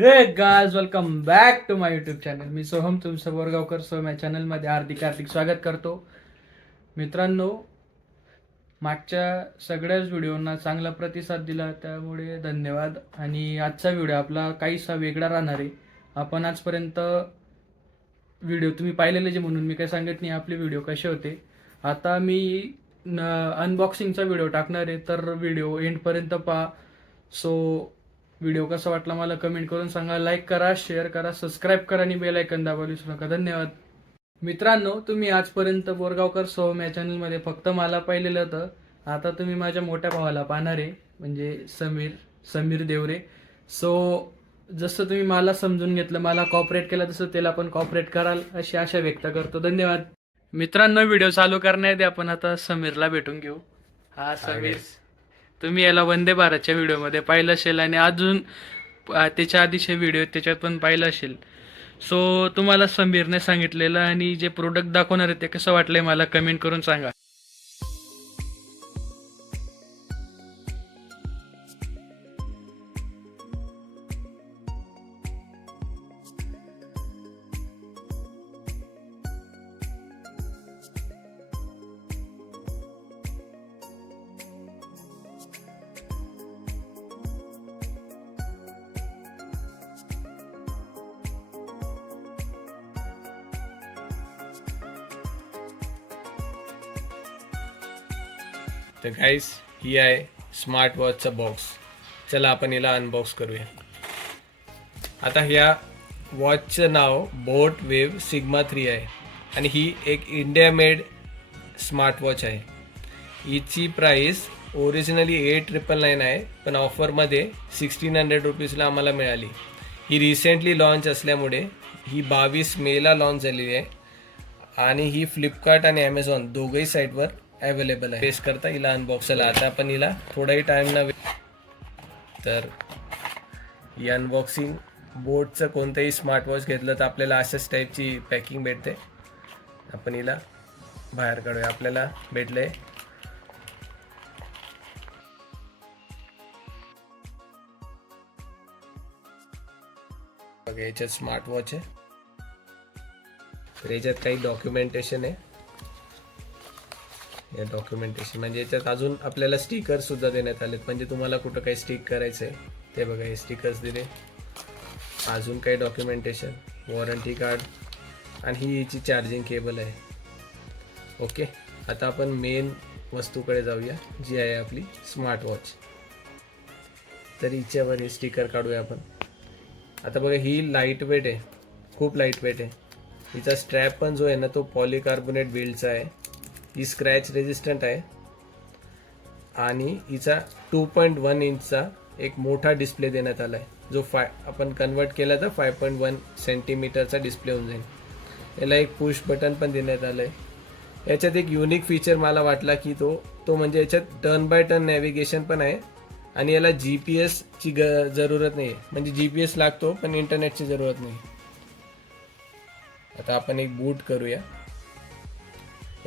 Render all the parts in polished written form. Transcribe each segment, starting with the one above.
हे guys, welcome back to my YouTube channel. मी सोहम, तुमचं बोरगावकर. सोहम या चॅनलमध्ये हार्दिक स्वागत करतो. मित्रांनो, मागच्या सगळ्याच व्हिडिओंना चांगला प्रतिसाद दिला, त्यामुळे धन्यवाद. आणि आजचा व्हिडिओ आपला काहीसा वेगळा राहणार आहे. आपण आजपर्यंत व्हिडिओ तुम्ही पाहिलेले जे, म्हणून मी काही सांगत नाही आपले व्हिडिओ कसे होते. आता मी अनबॉक्सिंगचा व्हिडिओ टाकणार आहे, तर व्हिडिओ एंडपर्यंत पहा. सो व्हिडिओ कसा वाटला मला कमेंट करून सांगा. लाईक करा, शेअर करा, सबस्क्राईब करा आणि बेल आयकॉन दाबायला विसरू नका. धन्यवाद. मित्रांनो, तुम्ही आजपर्यंत बोरगावकर सोहम या चॅनलमध्ये फक्त मला पाहिलेलं होतं. आता तुम्ही माझ्या मोठ्या भावाला पाहणार आहे, म्हणजे समीर देवरे. सो जसं तुम्ही मला समजून घेतलं, मला कॉपरेट केलं, तसं त्याला पण कॉपरेट कराल अशी आशा व्यक्त करतो. धन्यवाद. मित्रांनो, व्हिडिओ चालू करण्याआधी आपण आता समीरला भेटून घेऊ. हा समीर, तुम्ही याला वंदे भारतच्या व्हिडिओमध्ये पाहिलं असेल आणि अजून त्याच्या आधीचे व्हिडिओ त्याच्यात पण पाहिलं असेल. सो तुम्हाला समीरने सांगितलेलं आणि जे प्रोडक्ट दाखवणार आहे ते कसं वाटलंय मला कमेंट करून सांगा. तर गाईस, ही आहे स्मार्ट वॉचचा बॉक्स. चला आपण हिला अनबॉक्स करूया. आता ह्या वॉचचं नाव बोट वेव्ह सिग्मा 3 आहे आणि ही एक इंडिया मेड स्मार्ट वॉच आहे. हिची प्राईस ओरिजिनली 8,999 आहे, पण ऑफरमध्ये 1,600 रुपीजला आम्हाला मिळाली. ही रिसेंटली लॉन्च असल्यामुळे ही 22 मेला लॉन्च झालेली आहे आणि ही फ्लिपकार्ट आणि ॲमेझॉन दोघंही साईटवर अवेलेबल आहे. फेस करता हिला अनबॉक्सला. आता आपण हिला थोडाही टाईम ना तर ही अनबॉक्सिंग. बोटचं कोणतंही स्मार्ट वॉच घेतलं तर आपल्याला अशाच टाईपची पॅकिंग भेटते. आपण हिला बाहेर काढूया. आपल्याला भेटले बघा, याच्यात स्मार्ट वॉच आहे. तर याच्यात काही डॉक्युमेंटेशन आहे. या डॉक्युमेंटेशन म्हणजे याच्यात अजून आपल्याला स्टिकर सुद्धा देण्यात आलेत, म्हणजे तुम्हाला कुठं काही स्टिक करायचं आहे ते बघा, हे स्टिकर्स दिले. अजून काही डॉक्युमेंटेशन, वॉरंटी कार्ड आणि ही हिची चार्जिंग केबल आहे. ओके, आता आपण मेन वस्तूकडे जाऊया, जी आहे आपली स्मार्ट वॉच. तर हिच्यावर हे स्टिकर काढूया आपण. आता बघा, ही लाईट वेट आहे, खूप लाईट वेट आहे. हिचा स्ट्रॅप पण जो आहे ना, तो पॉलिकार्बोनेट बिल्डचा आहे. ही स्क्रॅच रेजिस्टंट आहे आणि हिचा 2.1 इंचचा एक मोठा डिस्प्ले देण्यात आला आहे, जो आपण कन्वर्ट केला तर 5.1 सेंटीमीटरचा डिस्प्ले होऊन जाईल. याला एक पुश बटन पण देण्यात आलं आहे. याच्यात एक युनिक फीचर मला वाटला की तो म्हणजे याच्यात टर्न बाय टर्न नॅव्हिगेशन पण आहे आणि याला GPS ची जरूरत नाही आहे. म्हणजे GPS लागतो पण इंटरनेटची जरूरत नाही. आता आपण एक बूट करूया.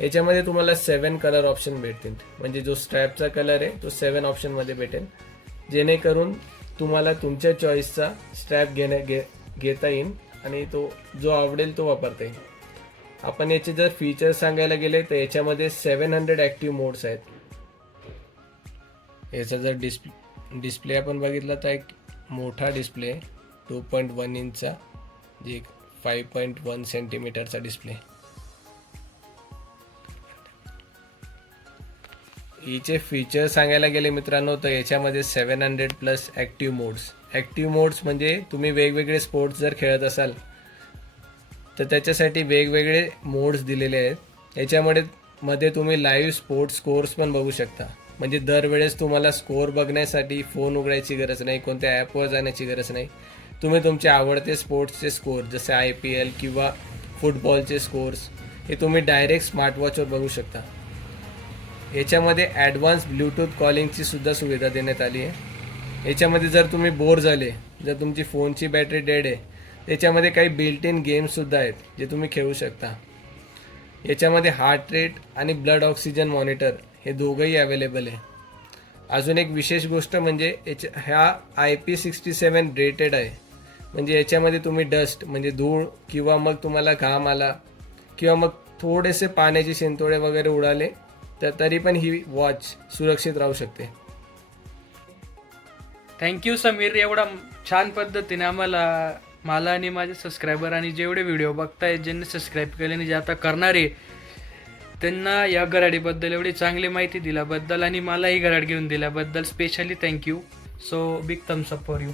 याच्यामध्ये तुम्हाला 7 कलर ऑप्शन भेटतील, म्हणजे जो स्ट्रॅपचा कलर आहे तो 7 ऑप्शनमध्ये भेटेल, जेणेकरून तुम्हाला तुमच्या चॉईसचा स्ट्रॅप घेता येईल आणि तो जो आवडेल तो वापरता येईल. आपण याचे जर फीचर्स सांगायला गेले तर याच्यामध्ये 700 ॲक्टिव्ह मोड्स आहेत. याचा जर डिस्प्ले आपण बघितला तर एक मोठा डिस्प्ले 2.1 इंचचा, जे 5.1 सेंटीमीटरचा डिस्प्ले. हिचे फीचर सांगायला गेले मित्रांनो तर याच्यामध्ये 700+ ॲक्टिव्ह मोड्स म्हणजे तुम्ही वेगवेगळे स्पोर्ट्स जर खेळत असाल तर त्याच्यासाठी वेगवेगळे मोड्स दिलेले आहेत. याच्यामध्ये तुम्ही लाईव्ह स्पोर्ट्स स्कोअर्स पण बघू शकता. म्हणजे दरवेळेस तुम्हाला स्कोअर बघण्यासाठी फोन उघडायची गरज नाही, कोणत्या ॲपवर जाण्याची गरज नाही. तुम्ही तुमचे आवडते स्पोर्ट्सचे स्कोअर, जसे IPL किंवा फुटबॉलचे स्कोअर्स, हे तुम्ही डायरेक्ट स्मार्टवॉचवर बघू शकता. याच्यामध्ये ॲडव्हान्स ब्लूटूथ कॉलिंगची सुद्धा सुविधा देण्यात आली आहे. याच्यामध्ये जर तुम्ही बोर झाले, जर तुमची फोनची बॅटरी डेड आहे, त्याच्यामध्ये काही बिल्ट इन गेम्ससुद्धा आहेत जे तुम्ही खेळू शकता. याच्यामध्ये हार्ट रेट आणि ब्लड ऑक्सिजन मॉनिटर हे दोघंही अवेलेबल आहे. अजून एक विशेष गोष्ट म्हणजे ह्या IP67 रेटेड आहे, म्हणजे याच्यामध्ये तुम्ही डस्ट म्हणजे धूळ किंवा मग तुम्हाला घाम आला किंवा मग थोडेसे पाण्याचे शिंतोडे वगैरे उडाले तर तरी पण ही वॉच सुरक्षित राहू शकते. थँक्यू समीर, एवढा छान पद्धतीने मला आणि माझे सबस्क्रायबर आणि जेवढे व्हिडिओ बघतायत, ज्यांनी सबस्क्राईब केले आणि जे आता करणारे, त्यांना या घड्याळीबद्दल एवढी चांगली माहिती दिल्याबद्दल आणि मला ही घड्याळ घेऊन दिल्याबद्दल specially thank you. So big thumbs up for you.